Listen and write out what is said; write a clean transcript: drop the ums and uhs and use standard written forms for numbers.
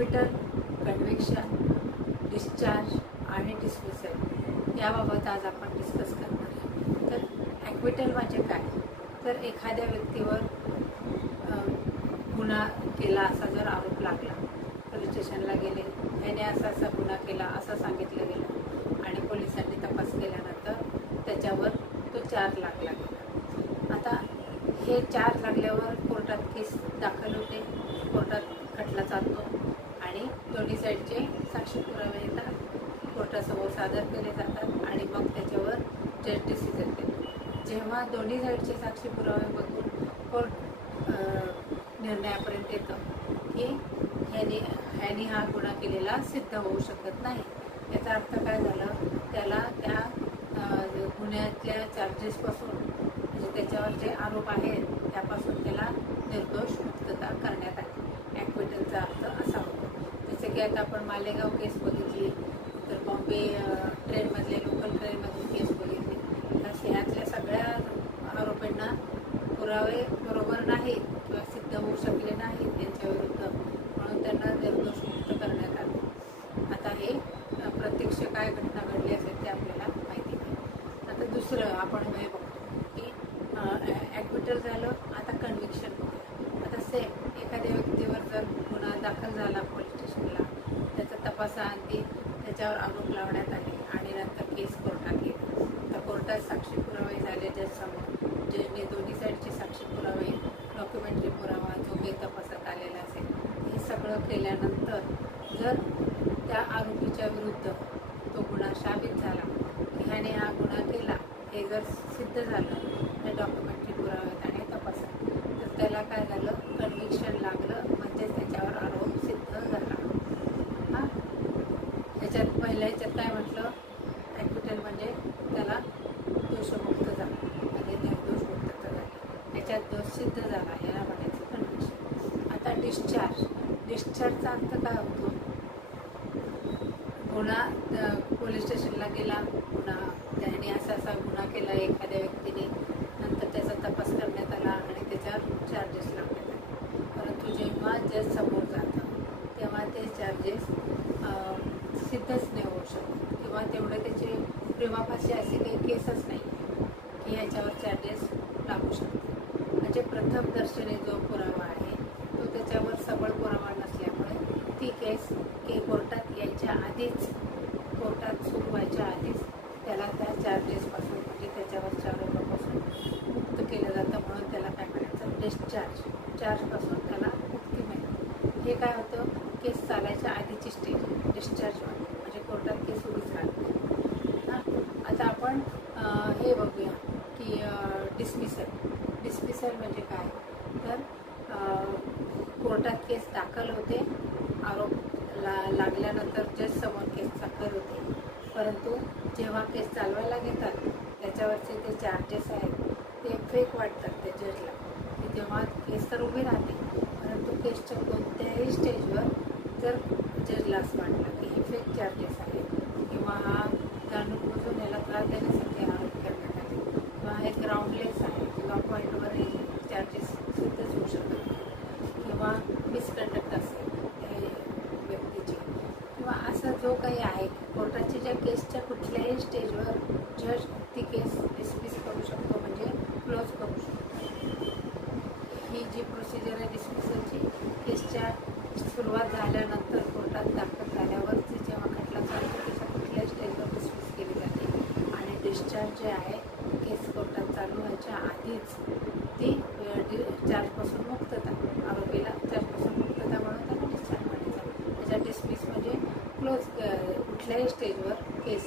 ॲक्विटल, conviction, discharge आणि dismissal याबाबत आज आपण डिस्कस करणार आहे. तर ॲक्विटल म्हणजे काय? तर एखाद्या व्यक्तीवर गुन्हा केला असा जर आरोप लागला, पोलीस स्टेशनला गेले, याने असा गुन्हा केला असं सांगितलं गेलं आणि पोलिसांनी तपास केल्यानंतर त्याच्यावर तो चार्ज लागला गेला. आता हे चार्ज लागल्यावर कोर्टात केस दाखल होते, कोर्टात खटला चालतो आणि दोन्ही साईडचे साक्षी पुरावे येतात, कोर्टासमोर सादर केले जातात आणि मग त्याच्यावर जज डिसिजन देतो. जेव्हा दोन्ही साईडचे साक्षी पुरावे बघून कोर्ट निर्णयापर्यंत येतं की ह्यानी हा गुन्हा केलेला सिद्ध होऊ शकत नाही. याचा अर्थ काय झालं? त्याला त्या गुन्ह्यातल्या चार्जेसपासून म्हणजे त्याच्यावर जे आरोप आहेत त्यापासून त्याला निर्दोष मुक्तता करण्यात आली. ॲक्विटलचा अर्थ असा होतो. जसं की आता आपण मालेगाव केस बघितली, तर बॉम्बे ट्रेनमधले लोकल ट्रेनमधली केस बघितली, तर ह्यातल्या सगळ्या आरोपींना पुरावे बरोबर नाहीत किंवा सिद्ध होऊ शकले नाहीत त्यांच्याविरुद्ध, म्हणून त्यांना निर्दोष मुक्त करण्यात आलं. आता हे प्रत्यक्ष काय घटना घडली असेल ते आपल्याला माहिती नाही. आता दुसरं आपण हे बघतो की ॲक्विटल झालं. आता कन्व्हिक्शन बघूया. आता सेम एखाद्या व्यक्तीवर जर गुन्हा दाखल झाला पोलीस स्टेशनला, त्याचा तपासाअंती त्याच्यावर आरोप लावण्यात आले आणि नंतर केस कोर्टात गेली, तर कोर्टात साक्षी पुरावे झाले जजसमोर, जजने दोन्ही साईडचे साक्षी पुरावे, डॉक्युमेंटरी पुरावा जो काही तपासात आलेला असेल हे सगळं केल्यानंतर जर त्या आरोपीच्या विरुद्ध तो गुन्हा साबित झाला की ह्याने हा गुन्हा केला हे जर सिद्ध झालं, त्या डॉक्युमेंटरी पुराव्यात आणि तपासात, तर त्याला काय झालं? कन्व्हिक्शन लागलं, म्हणजेच त्याच्यावर आरोप सिद्ध झाला. हां, ह्याच्यात पहिल्या ह्याच्यात काय म्हटलं? ॲक्विटल म्हणजे त्याला दोषमुक्त झाला, म्हणजे निर्दोष मुक्तता झाली, याच्यात दोष सिद्ध झाला, याला म्हणायचं कन्व्हिक्शन. आता डिस्चार्जचा अर्थ काय होतो? गुन्हा पोलीस स्टेशनला गेला, गुन्हा त्याने असा गुन्हा केला एखाद्या व्यक्तीने, नंतर त्याचा तपास करण्यात आला आणि त्याच्यावर चार्जेस लावण्यात आले, परंतु जेव्हा जज समोर जातं तेव्हा ते चार्जेस सिद्धच नाही होऊ शकत किंवा तेवढे त्याचे प्रेमापाशी अशी काही केसच नाही की ह्याच्यावर चार्जेस लागू शकतात. म्हणजे प्रथमदर्शनी जो पुरावा आहे तो त्याच्यावर सबळ पुरावा नसल्यामुळे ती केस कोर्टात यायच्या आधीच, कोर्टात सुरू व्हायच्या आधीच त्याला त्या चार्जेसपासून म्हणजे त्याच्यावरच्या आरोपापासून मुक्त केलं जातं, म्हणून त्याला काय म्हणायचं? डिस्चार्ज. चार्जपासून त्याला मुक्ती मिळते. हे काय होतं? केस चालायच्या आधीची स्टेज डिस्चार्ज म्हणजे कोर्टात केस सुरूच राहते. हां, आता आपण हे बघूया की डिस्मिसल म्हणजे काय? तर कोर्टात केस दाखल होते, आरोप लागल्यानंतर जज समोर केस दाखल होते, परंतु जेव्हा केस चालवायला घेतात त्याच्यावरचे ते चार्जेस आहेत ते फेक वाटतात त्या जजला, की तेव्हा केस तर उभी राहते, परंतु केसच्या कोणत्याही स्टेजवर जर जजला असं वाटलं की हे फेक चार्जेस आहेत किंवा हा जाणूनबुजून याला त्रास देण्यासाठी आरोप करण्यात आले किंवा हे ग्राउंडलेस आहे किंवा पॉईंटवर हे चार्जेस सिद्धच होऊ शकत नाही किंवा मिसकंडक्ट असेल व्यक्तीची किंवा असा जो काही आहे, कोर्टाच्या ज्या केसच्या कुठल्याही स्टेजवर जज ती केस डिसमिस करू शकतो, म्हणजे क्लोज करू शकतो. ही जी प्रोसिजर आहे डिसमिसलची, केसच्या सुरुवात झाल्यानंतर कोर्टात दाखल झाल्यावरती जेव्हा खटला चालतो त्याच्या कुठल्याही स्टेजवर डिसमिस केली जाते आणि डिस्चार्ज जे आहे केस कोर्टात चालू व्हायच्या आधीच ती चार्जपासून मुक्तता, आरोपीला चार्जपासून मुक्तता म्हणून त्यांना डिस्चार्ज म्हणायचं. त्याच्या डिसमिस म्हणजे क्लोज, कुठल्याही स्टेजवर केस